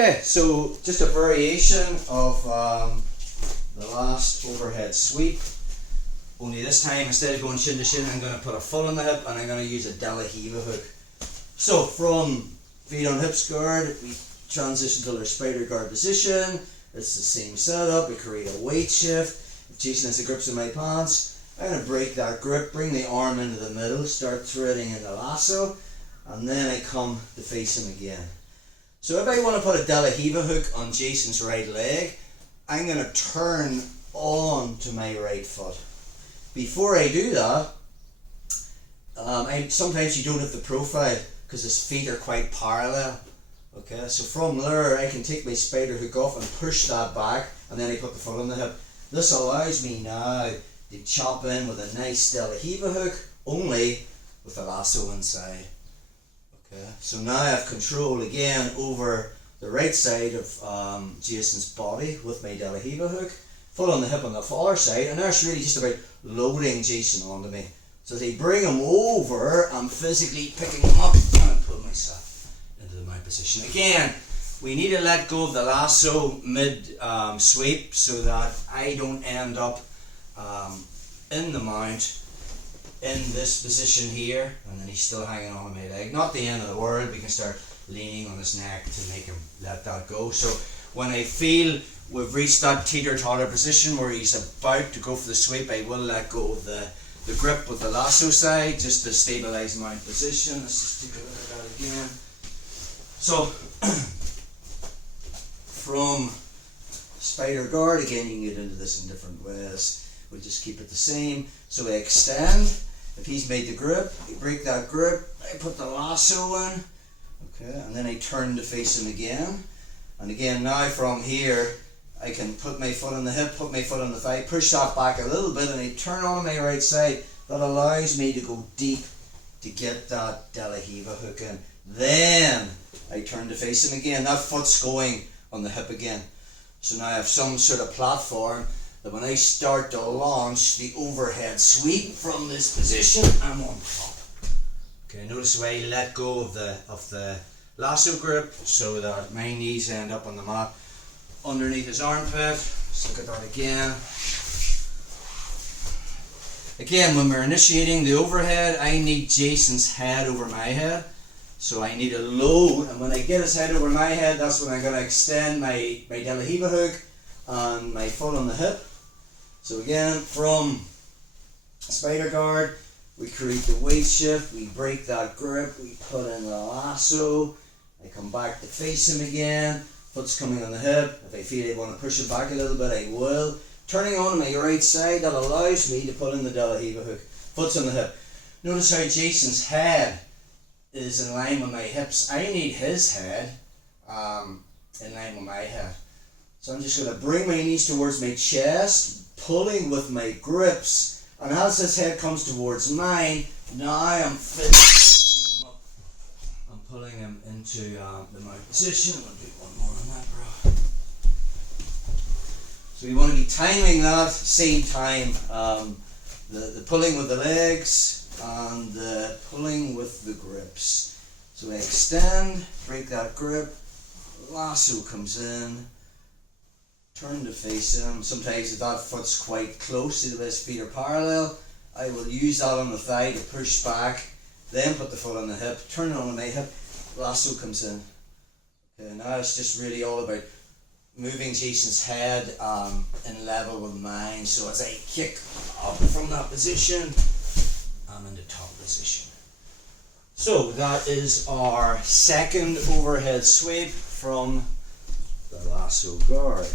Okay, so just a variation of the last overhead sweep. Only this time, instead of going shin to shin, I'm going to put a foot on the hip and I'm going to use a De La hook. So from feet on hips guard, we transition to our spider guard position. It's the same setup. We create a weight shift. If Jason has the grips in my pants, I'm going to break that grip, bring the arm into the middle, start threading in the lasso, and then I come to face him again. So if I want to put a De La hook on Jason's right leg, I'm going to turn on to my right foot. Before I do that, sometimes you don't have the profile because his feet are quite parallel. Okay, so from there I can take my spider hook off and push that back, and then I put the foot on the hip. This allows me now to chop in with a nice De La hook, only with the lasso inside. Okay, so now I have control again over the right side of Jason's body with my De La hook, foot on the hip on the far side, and that's really just about loading Jason onto me. So as I bring him over, I'm physically picking him up and put myself into my position. Again, we need to let go of the lasso mid sweep so that I don't end up in the mount in this position here, and then he's still hanging on to my leg. Not the end of the world. We can start leaning on his neck to make him let that go. So when I feel we've reached that teeter-totter position where he's about to go for the sweep, I will let go of the grip with the lasso side just to stabilize my position. Let's just take a look at that again. So from spider guard, again you can get into this in different ways. We'll just keep it the same. So I extend. If he's made the grip, I break that grip, I put the lasso in, okay, and then I turn to face him again. And again, now from here, I can put my foot on the hip, put my foot on the thigh, push that back a little bit, and I turn on my right side. That allows me to go deep to get that De La hook in. Then I turn to face him again. That foot's going on the hip again. So now I have some sort of platform that when I start to launch the overhead sweep from this position, I'm on top. Okay, notice the way I let go of the lasso grip so that my knees end up on the mat underneath his armpit. Let's look at that again. Again, when we're initiating the overhead, I need Jason's head over my head. So I need a load, and when I get his head over my head, that's when I'm going to extend my De La hook and my foot on the hip. So again, from spider guard, we create the weight shift, we break that grip, we put in the lasso, I come back to face him again, foot's coming on the hip. If I feel I want to push it back a little bit, I will. Turning on my right side, that allows me to put in the De La hook. Foot's on the hip. Notice how Jason's head is in line with my hips. I need his head in line with my head. So I'm just going to bring my knees towards my chest, pulling with my grips, and as his head comes towards mine, now I'm picking him up. I'm pulling him into the mount position. I'm going to do one more on that, bro. So we want to be timing that same time, the pulling with the legs and the pulling with the grips. So I extend, break that grip, lasso comes in, turn to face him. Sometimes if that foot's quite close, see that his feet are parallel, I will use that on the thigh to push back, then put the foot on the hip, turn it on my hip, lasso comes in. Okay, now it's just really all about moving Jason's head in level with mine. So as I kick up from that position, I'm in the top position. So that is our second overhead sweep from the lasso guard.